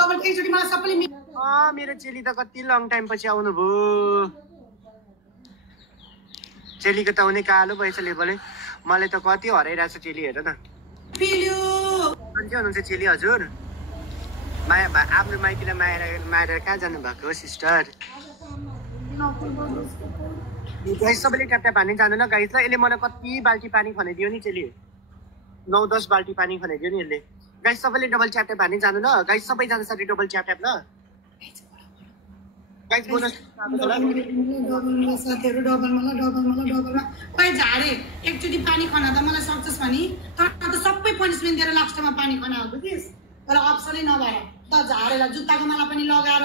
double एकचोटी मलाई सबैले मेरो चेली त कति लङ टाइम पछि आउनु भयो चेलीको त हुने कालो भएछ लेबलै मलाई त कति हराइरहेछ चेली हेर न पिल्यो के हुनुहुन्छ चेली हजुर माया आफ्नो माइतीलाई माएर कहाँ जानु भएको हो सिस्टर गाइस सबैले ट्याप ट्याप हान्ने जानु न गाइस ल यसले मलाई कति बाल्टी पानी खनाइदियो नि चेली 9-10 बाल्टी पानी खनाइदियो नि यसले गाइस सबैले डबल ट्याप ट्याप हान्ने जानु न गाइस सबैजना साथी डबल ट्याप ट्याप ल गाइस बोनस डबलमा साथीहरु डबलमा खै झारे एकचोटी पानी खनादा मलाई सक्छस् भनी तर त सबै पनिशमेन्ट दिएर लास्टमा पानी खनाउ बुझिस तर अप्सनै नभएर त झारेला जुत्ताको माला पनि लगाएर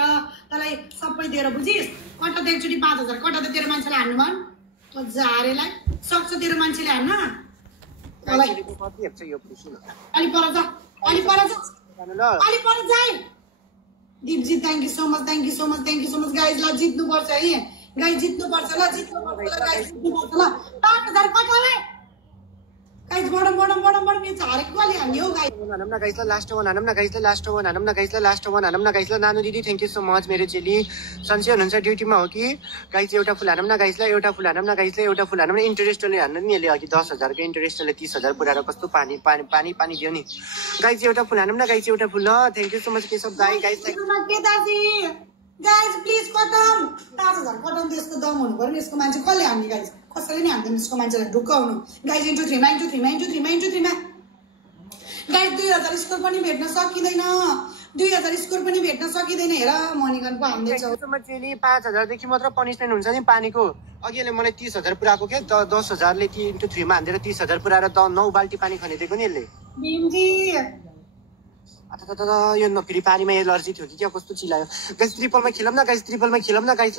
तँलाई सबै दिएर बुझिस कटा त एकचोटी 5000 कटा त तेरो मान्छेले हान्नु भन त झारेलाई सक्छ तेरो मान्छेले हान्न मलाई कति हेप्छ यो पुसु अलि पर जा अलि पर जाए दीपजी thank you so much guys ल जित्नुपर्छ है गाइज जित्नुपर्छ ल गाइज जित्नुपर्छ ल 5000 कटाले गाइज बडम मे झारेको कले हान्ने हो गाइज हानम न गाइज ल लास्ट वन हानम न गाइज ल नानु दिदी थ्याङ्क यू सो मच मेरो चेली सन्चै हुनुहुन्छ ड्युटीमा हो कि गाइज एउटा फुल हानम न गाइज ल एउटा फुल हानम न इन्टरेस्टले हान्न नि यसले अघि 10000 को इन्टरेस्टले 30000 पुराएर कस्तो पानी दियो नि गाइज एउटा फुल हानम न गाइज एउटा फुल ल थ्याङ्क यू सो मच के सब गाइज प्लिज कटम 5000 कटम त्यसको दम हुनु पर्यो यसको मान्छे कसले हान्ने गाइज कसैले नि हान्दैन यसको मान्छेलाई ढुक्काउनु गाइज इन्टु 3 मा गाइज 2000 स्कोर पनि भेट्न सकिदैन 2000 स्कोर पनि भेट्न सकिदैन हेर मनिगन पो हान्दै छ चेली 5000 देखि मात्र पनिशमेन्ट हुन्छ नि पानीको अघिले मलाई 30000 पुराको के 10000 ले इन्टु 3 मा हान्देर 30000 पुराएर 9 बाल्टी पानी खनिदिएको नि यसले भीमजी यो फेरि पानीमा एलर्जी थियो कि क्या कस्तो चिलायो गाइस ट्रिपलमा खेलौँ न गाइस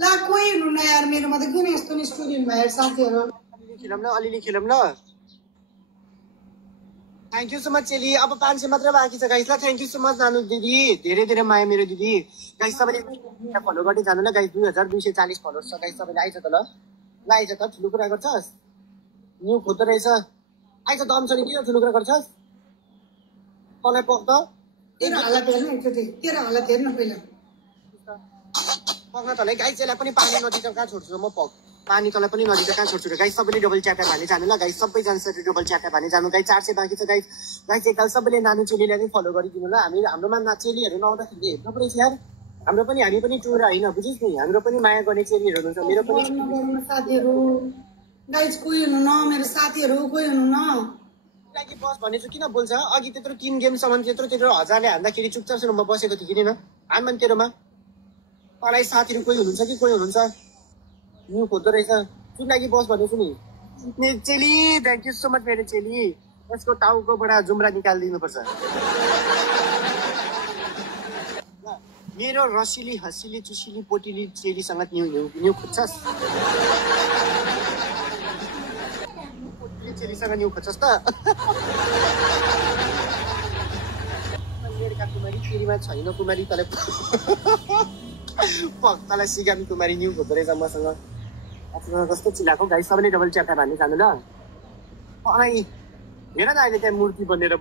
ला कोही हुनु न यार मेरोमा त किन यस्तो नि स्टुडेन्ट भयो साथीहरु अलिअलि खेलौँ न थ्याङ्क यू सो मच चेली अब 500 मात्र बाँकी छ गाइस ल थ्याङ्क यू सो मच नानु दिदी धेरै माया मेरो दिदी गाइस सबैले फलो गर्दै जानु न गाइस 2240 फलोअर्स छ गाइस सबैले आइज त ल आइज त ठुलो कुरा गर्छस् न्यू खोज्दो रहेछ आइज दम छ नि किन ठुलो कुरा गर्छस् तँलाई पक्द तेरो हालत हेर्न एकचोटि तेरो हालत हेर्न पहिला पक्न तँलाई गाइस यसलाई पनि पानी नदिएर कहाँ छोड्छु म पक पानी तँलाई पनि नदिएर कहाँ छोड्छु र गाइस सबैले डबल ट्याप हान्ने जानु ल गाइस सबैजना डबल ट्याप हान्ने जानु गाइस 400 बाँकी छ गाइस एकताल सबैले नानु चेलीलाई नै फलो गरिदिनु ल हाम्रोमा चेलीहरू नआउँदाखेरि हेर्नु पर्यो यार हामी पनि टुर होइन बुझिस् नि हाम्रो पनि माया गर्ने चेलीहरू हुनुहुन्छ मेरो पनि साथीहरू गाइस कोही हुनु न मेरो साथीहरू कोही हुनु न लागि बस भनेछु किन बोल्छ अघि त्यत्रो 3 गेमसम्म त्यत्रो हजारले हान्दाखेरि चुपचाप सुन म बसेको थिएँ किन हान्मान तेरोमा तँलाई साथीहरू कोही हुनुहुन्छ कि कोही हुनुहुन्छ न्यू खोज्दो रहेछ चुप लागि बस भनेछु नि चेली थ्याङ्क यू सो मच मेरो चेली यसको टाउकोबाट जुम्रा निकालिदिनुपर्छ मेरो रसिली हसिली चुसिली पोटिली चेलीसँग न्यू खोज्छस् चेलीसँग न्यू खोज्छस् त कुमारी चेलीमा छैन कुमारी तँलाई सिगामी कुमारी न्यू खोज्दो रहेछ मसँग कस्तो चिलाएको गाइस सबैले डबल च्याप्टा हान्ने जानु ल हेर न अहिले त्यहाँ मूर्ति बनेर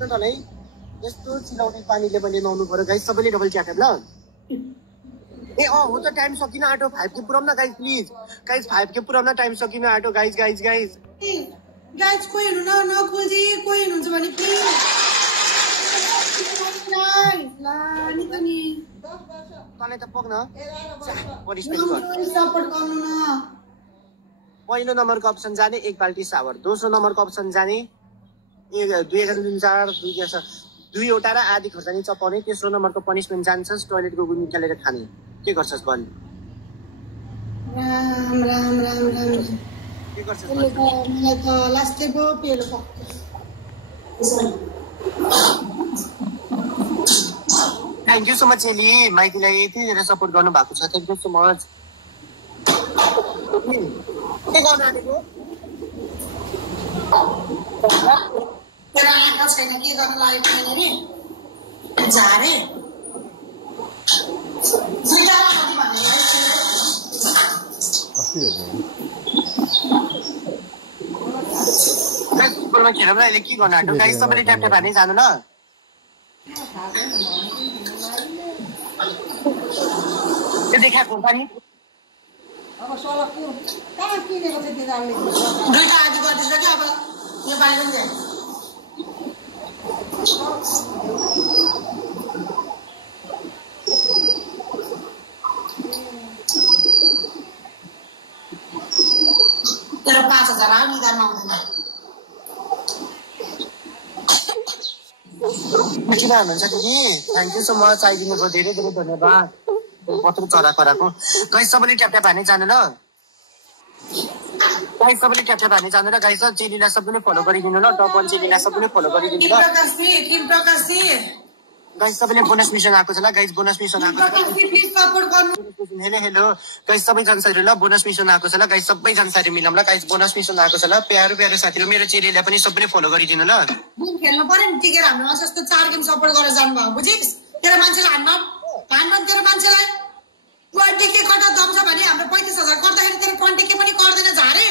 तँलाई यस्तो चिलाउने पानीले पनि नुहाउनु पर्यो गाइस सबैले डबल च्याप्टा ल ए हो त टाइम सकिन आँटो 5 के पुराउन गाइस प्लिज गाइस 5 के पुराउन टाइम सकिन आँटो गाइस कोही हुनु न कुलजी कोही हुनुहुन्छ भने प्लिज लानी पनि तँलाई त पक्न सपोर्ट गर्नु न पहिलो नम्बरको अप्सन जाने 1 बाल्टी सावर दोस्रो नम्बरको अप्सन जाने 2 र आधी खोर्सानी चपाउने तेस्रो नम्बरको पनिशमेन्ट जान्छस् टोयलेटको गुड निकालेर खाने के गर्छस् भन् राम के गर्छस् मलाई त लास्टको पेलो थ्याङ्क यू सो मच चेली माइतीलाई यति धेरै सपोर्ट गर्नु भएको छ थ्याङ्क यू सो मच के गर्न आँटेको तेरो आँखा छैन के गर्न लागेको छैन नि झारे फुटबलमा खेलौँ न अहिले के गर्नु आँट्यो गाइस सबैले ट्याप ट्याप हान्दै जानु ल त्यो देखाएको पानी दुईटा आदि गर्दैछ कि अब यो बाहिर जान्छ तेरो 5000 आयो निधारमा आउँदैन किन हाल्नुहुन्छ दिदी थ्याङ्क यू सो मच आइदिनुको धेरै धेरै धन्यवाद पत्र चरा कराको गाइस सबैले ट्याप ट्याप हान्दै जानु ल गाइस सबैले ट्याप ट्याप हान्दै जानु ल गाइस चेलीलाई सबैले फलो गरिदिनु ल टप 1 चेलीलाई सबैले फलो गरिदिनु ल गाइस सबैले बोनस मिसन आएको छ ल गाइस बोनस मिसन आएको छ हेलो हेलो गाइस सबैजना साथीहरु ल बोनस मिसन आएको छ ल गाइस सबैजना साथी मिलौँ ल गाइस बोनस मिसन आएको छ ल प्यारो प्यारो साथीहरु मेरो चेलीलाई पनि सबैले फलो गरिदिनु ल गेम खेल्नु पर्यो नि टिकेर हाम्रो जस्तो 4 गेम सपोर्ट गरेर जानु भयो बुझिस तेरो मान्छेलाई हान्न तेरो मान्छेलाई 20 के कटा दम्छ भने हाम्रो 35000 गर्दाखेरि तेरो 20 के पनि गर्दैन झारे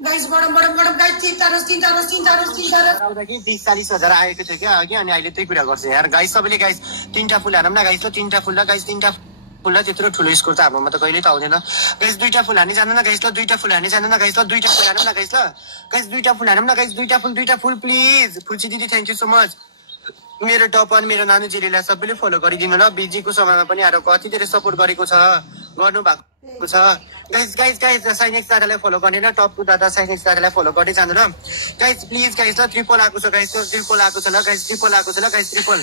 गाइस बडम गाइस चिन्ता र 30-40,000 आएको थियो क्या अघि अनि अहिले त्यही कुरा गर्छ यार गाइस सबैले गाइस 3टा फुल हानौँ न गाइस ल 3टा फुल ल गाइस 3टा फुल ल त्यत्रो ठुलो स्कोर त हाम्रोमा त कहिले त आउँदैन गाइस 2टा फुल हानी जानु न गाइस ल 2टा फुल हानी जानु न गाइस ल 2टा फुल हानौँ न गाइस ल गाइस 2टा फुल हानौँ न गाइस 2टा फुल प्लिज फुल्ची दिदी थ्याङ्क यू सो मच मेरो टप 1 मेरो नानु चेलीलाई सबैले फलो गरिदिनु ल बिजीको समयमा पनि आएर कति धेरै सपोर्ट गरेको छ गर्नु भएको छ गाइस साइनेक्स दादालाई फलो गर्ने ल टप 2 दादा साइनेक्स दादालाई फलो गर्दै जानु ल गाइस प्लिज गाइस ल ट्रिपल आएको छ गाइस ट्रिपल आएको छ ल गाइस ट्रिपल आएको छ ल गाइस ट्रिपल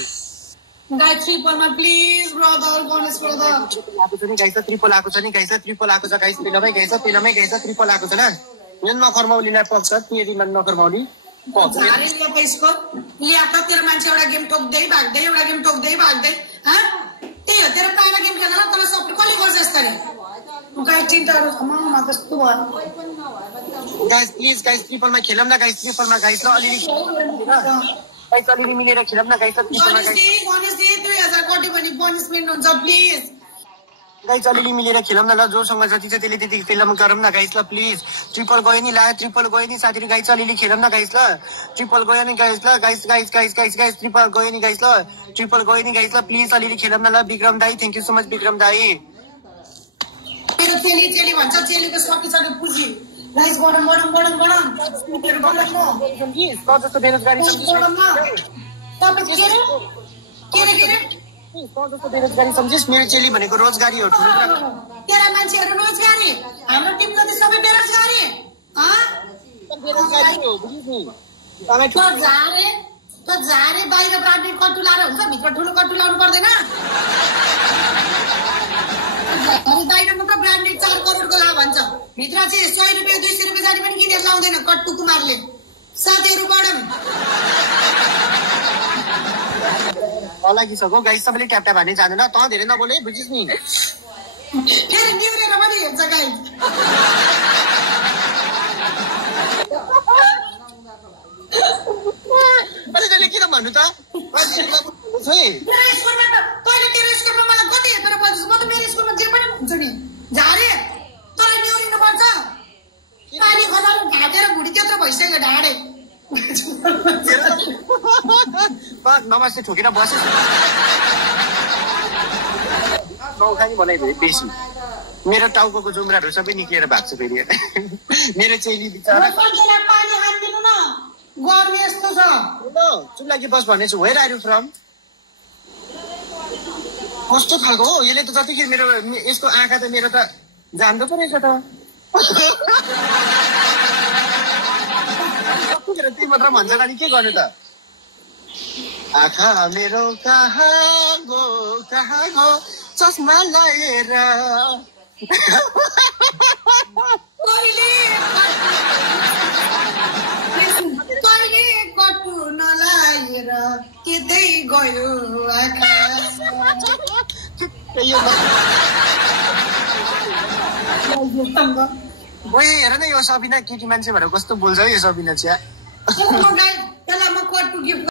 गाइस ट्रिपलमा प्लिज ब्रदर गणेश ब्रदर आएको छ नि गाइस ट्रिपल आएको छ नि गाइस ट्रिपल आएको छ गाइस पेलमै गाइस ट्रिपल आएको छ ल यो नखरमाउलीलाई पक्छ तिमीहरुलाई नखरमाउली पक्छ अरे लिया पैसको लिया त तेरो मान्छे एउटा गेम ठोक्दै भाग्दै एउटा गेम ठोक्दै भाग्दै ह त्यही हो तेरो पहिला गेम खेल्न तल सबै कसले गर्छ यसरी गाइस चिन्ताहरु समामा कस्तो भयो गाइस प्लिज गाइस ट्रिपलमा खेलौँ न गाइस ट्रिपलमा गाइस ल अलिअलि गाइस अलिअलि मिलेर खेलौँ न गाइस ट्रिपलमा गाइस गणेश 2000 कति पनि पनिशमेन्ट हुन्छ प्लिज गाइस अलिअलि मिलेर खेलौँ न ल जोसँग जति छ त्यसले त्यति फिल्म गरौँ न गाइस ल प्लिज ट्रिपल गयो नि ट्रिपल गयो नि साथीहरु गाइस अलिअलि खेलौँ न गाइस ल ट्रिपल गयो नि गाइस ल गाइस ट्रिपल गयो नि गाइस ल ट्रिपल गयो नि गाइस ल प्लिज अलिअलि खेलौँ न ल विक्रम दाई thank you so much Vikram दाई मेरो चेली भन्छ चेलीको सकिसक्यो पुजी गाइस बडम स्कुटर बडम जस्तो बेरोजगारी जस्तो बेरोजगारी सम्झिस् मेरो चेली भनेको रोजगारी हो तेरा मान्छेहरु रोजगारी हाम्रो टिमको त सबै बेरोजगारी बेरोजगारी हो बुझिस् नि त झारे बाहिर ब्रान्डेड कट्टु लाएर हुन्छ भित्र ठुलो कट्टु लाउनु पर्दैन बाहिर मात्र ब्रान्डेड 4 करोडको लाभ भन्छ भित्र चाहिँ 100 रुपैयाँ 200 रुपैयाँ जाने पनि किनेर लाउँदैन कट्टु कुमारले साथीहरु बडम लागिसक्यो गाइस सबैले ट्याप ट्याप हान्दै जानु ल त धेरै नबोले बुझिस् नि फेरि निउरेर पनि हेर्छ गाइस अरे जले किन भन्नु त तैले तेरो स्कुलमा मलाई कति हेरेर पढ्छस् म त मेरो स्कुलमा जे पनि भन्छु नि झारे तँलाई निउरिनु पर्छ पानी खनाल ढाडेर भुडी त्यत्रो भइसक्यो ढाडे नमस्ते ठोकेर बसेँ नौखानी बनाइदिए बेसी मेरो टाउको जुम्राहरू सबै निकेर भएको छ फेरि मेरो चेली बिचारा पानी हान्दिनु न गर्मी यस्तो छ हेलो चुम्लाकी बस भनेछु वेयर आर यु फ्रम कस्तो खालको हो यसले त जतिखेर मेरो यसको आँखा त मेरो त जान्दो पो रहेछ त त्यही मात्र भन्छ अनि के गर्नु त आँखा मेरो कहाँ गो चस्मा लगाएर कटु नलाएर केदै गयो आँखा हेर न यो सबिना केटी मान्छे भएर कस्तो बोल्छ है यो सबिना चिया त्यसलाई म कटु गिफ्ट